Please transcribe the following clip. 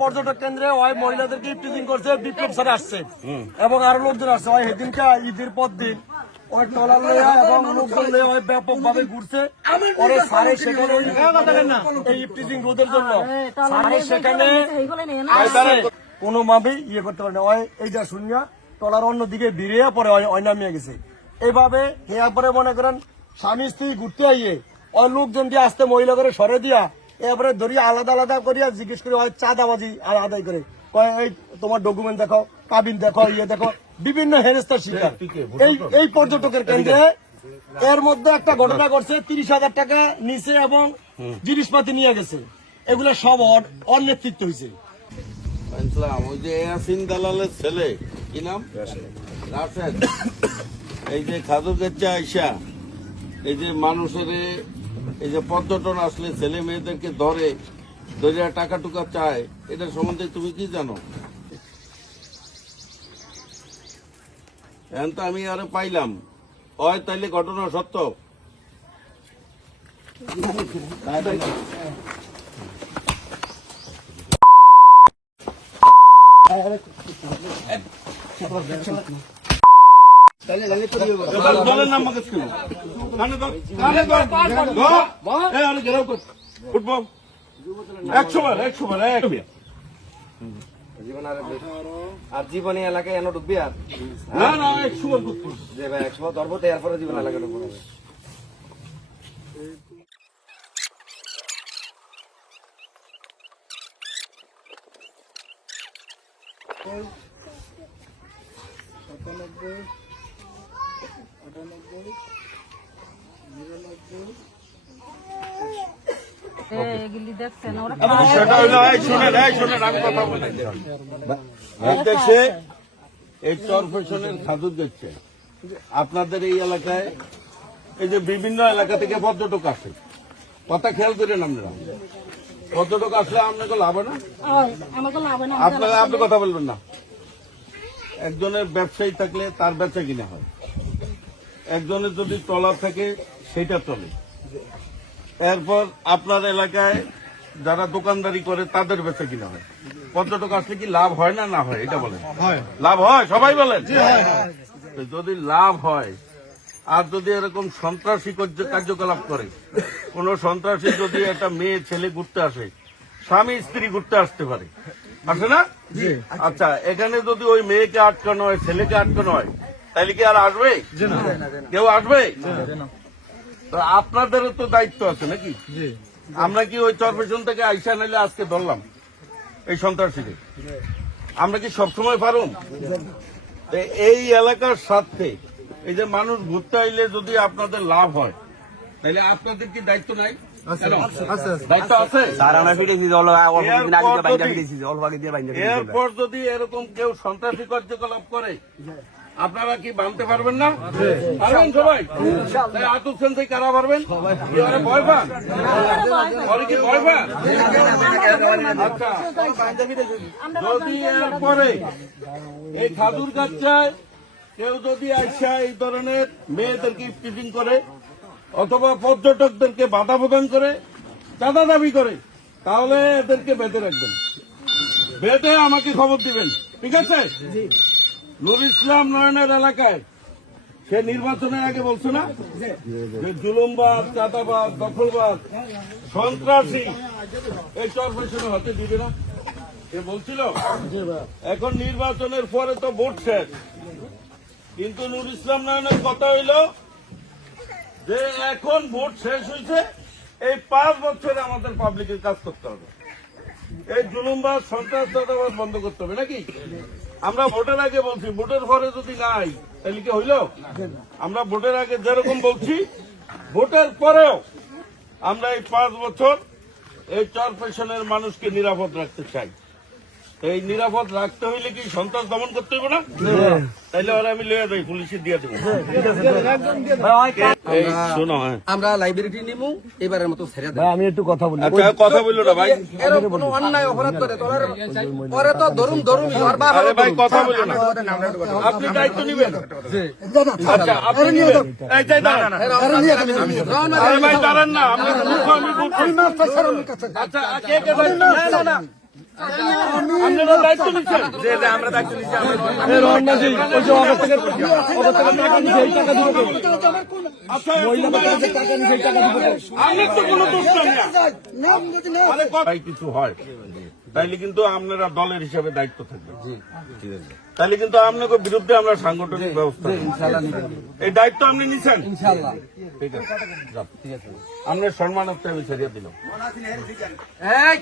পর্যটক কেন্দ্রে ওই মহিলাদেরকে ইফটিজিং করছে, বিপ্লব স্যার আসছে এবং আরো লোকজন আসছে। ওই সেদিনকে ঈদের পর দিন ওই টলার লইয়া এবং লোকজন লইয়া ওই ব্যাপক ভাবে ঘুরছে। পরে স্যারে সেখানে এই ইফটিজিং রোধের জন্য স্যারে সেখানে কোনোভাবেই ইয়ে করতে পারে না। ওই এইটা শুনিয়া টলার অন্যদিকে ভিড়িয়ে পরে ওই নামিয়ে গেছে। এইভাবে এরপরে মনে করেন স্বামী স্ত্রী ঘুরতে আইয়ে ওই লোকজন দিয়ে আসতে মহিলা করে সরে দিয়া এরপরে ধরিয়া আলাদা আলাদা করিয়া জিজ্ঞেস করে হয় চাঁদাবাজি আর আদায় করে এই তোমার ডকুমেন্ট দেখো, কাবিন দেখো, ইয়ে দেখো, বিভিন্ন হেনস্থার শিকার এই পর্যটকের কেন্দ্রে। এর মধ্যে একটা ঘটনা ঘটছে, 30,000 টাকা নিচে এবং জিনিসপাতি নিয়ে গেছে। এগুলো সব ওর নেতৃত্ব হয়েছে। ওই যে ইয়াসিন দালালের ছেলে কি নাম রাশেদ, এই যে খাদুর কাছে আইসা এই যে মানুষের এই যে পর্যটন আসলে ছেলে মেয়েদেরকে ধরে টাকা টুকা চায়, এটা সম্বন্ধে তুমি কি জানো? এখন তো আমি আরো পাইলাম হয় তাইলে ঘটনা সত্য। আর জীবনী এলাকায় এনে ঢুকবি আর না 100 ধরবো তো এরপরে জীবন এলাকায় ঢুকবো। এই চরফেশনের খাদুর দেখছে আপনাদের এই এলাকায় এই যে বিভিন্ন এলাকা থেকে পর্যটক আসে, কথা খেয়াল করেন আপনারা। পর্যটক আসলে আপনাকে লাভ হয় না, আপনারা আপনি কথা বলবেন না। একজনের ব্যবসায়ী থাকলে তার ব্যবসা কিনা হয়, একজনের যদি ট্রলার থাকে সেটা চলে। এরপর আপনার এলাকায় যারা দোকানদারি করে তাদের বেচা কিনা হয়। পর্যটক আসলে কি লাভ হয় না হয় এটা বলেন? লাভ হয়, সবাই বলেন। যদি লাভ হয় আর যদি এরকম সন্ত্রাসী কার্যকলাপ করে, কোন সন্ত্রাসী যদি একটা মেয়ে ছেলে ঘুরতে আসে, স্বামী স্ত্রী ঘুরতে আসতে পারে, আসে না? আচ্ছা, এখানে যদি ওই মেয়েকে আটকানো হয়, ছেলেকে আটকানো হয়, তাহলে কি আর আসবে? কেউ আসবে? তো আপনাদেরও তো দায়িত্ব আছে নাকি? আমরা কি ওই চরপেশন থেকে আইসা নাইলে আজকে ধরলাম এই সন্ত্রাসীদের? আমরা কি সবসময় পারুম? এই এলাকার স্বার্থে এই যে মানুষ ঘুরতে আইলে যদি আপনাদের লাভ হয়, তাহলে আপনাদের কি দায়িত্ব নাই? দায়িত্ব আছে। এরপর যদি এরকম কেউ সন্ত্রাসী কার্যকলাপ করে, আপনারা কি বানতে পারবেন না? পারবেন সবাই? আতুর সেন থেকে কারা পারবেন? ভয় পান? কি ভয় পান? আচ্ছা, যদি এরপরে এই খাদুর গাছায় কেউ যদি আইসা এই ধরনের মেয়েদেরকে ইফটিজিং করে অথবা পর্যটকদেরকে বাধা প্রদান করে, চাঁদা দাবি করে, তাহলে এদেরকে বেঁধে রাখবেন, বেঁধে আমাকে খবর দিবেন, ঠিক আছে? নুর ইসলাম নয়নের এলাকায় সে নির্বাচনের আগে বলছে না যে জুলুমবাদ, চাঁদাবাদ, দখলবাদ, সন্ত্রাসী এই চরপেশনে হতে দিবে না, সে বলছিল। এখন নির্বাচনের পরে তো ভোট শেষ, কিন্তু নুর ইসলাম নয়নের কথা হইল যে এখন ভোট শেষ হয়েছে, এই 5 বছরে আমাদের পাবলিকের কাজ করতে হবে, এই জুলুমবাদ, সন্ত্রাস, চাঁদাবাদ বন্ধ করতে হবে নাকি? আমরা ভোটের আগে বলছি, ভোটের পরে যদি নাই তাহলে কি হইল? আমরা ভোটের আগে যেরকম বলছি, ভোটের পরেও আমরা এই 5 বছর এই চরপেশনের মানুষকে নিরাপদ রাখতে চাই। এই নিরাপদ রাখতে হইলে কি সন্ত্রাস দমন করতে হবে না? তাইলে ওরা আমি লইয়া যাই, পুলিশে দিয়ে দেবো। এই শোনো, হ্যাঁ আমরা লাইব্রেরিটি নিমু এবারের মতো ছেড়ে দেব। ভাই আমি একটু কথা বলি। আচ্ছা কথা বললো না ভাই। এরকম কোনো অন্যায় অপরাধ করে তোলার পরে তো ধরুম আর বাবা আরে ভাই কথা বললো না, আপনি দায়িত্ব নিবেন। আচ্ছা আপনি নিবেন। এই যাই দাঁড়ান। আরে ভাই দাঁড়ান না, আপনি তো মূর্খ, আমি মূর্খ। আচ্ছা কে কে দায়িত্ব নিচ্ছেন? আপনারা দায়িত্ব নিচ্ছেন? আমরা দায়িত্ব নিচ্ছি। এই রহমান জি, ওই যে অগর থেকে টাকা নিছে, এই টাকা দিবে কে? আচ্ছা মহিলাদের কাছে টাকা নিছে, এই টাকা দিবে কে? আমি তো কোনো দোষ না। আরে ভাই কিছু হয় তাইলে কিন্তু আপনারা দলের হিসাবে দায়িত্ব থাকবে। তাইলে কিন্তু আপনাকে বিরুদ্ধে আমরা সাংগঠনিক ব্যবস্থা নেব। এই দায়িত্ব আপনি নিছেন ইনশাআল্লাহ। ঠিক আছে, যান। আপনার সম্মানার্থে আমি ছেড়ে দিলাম। এই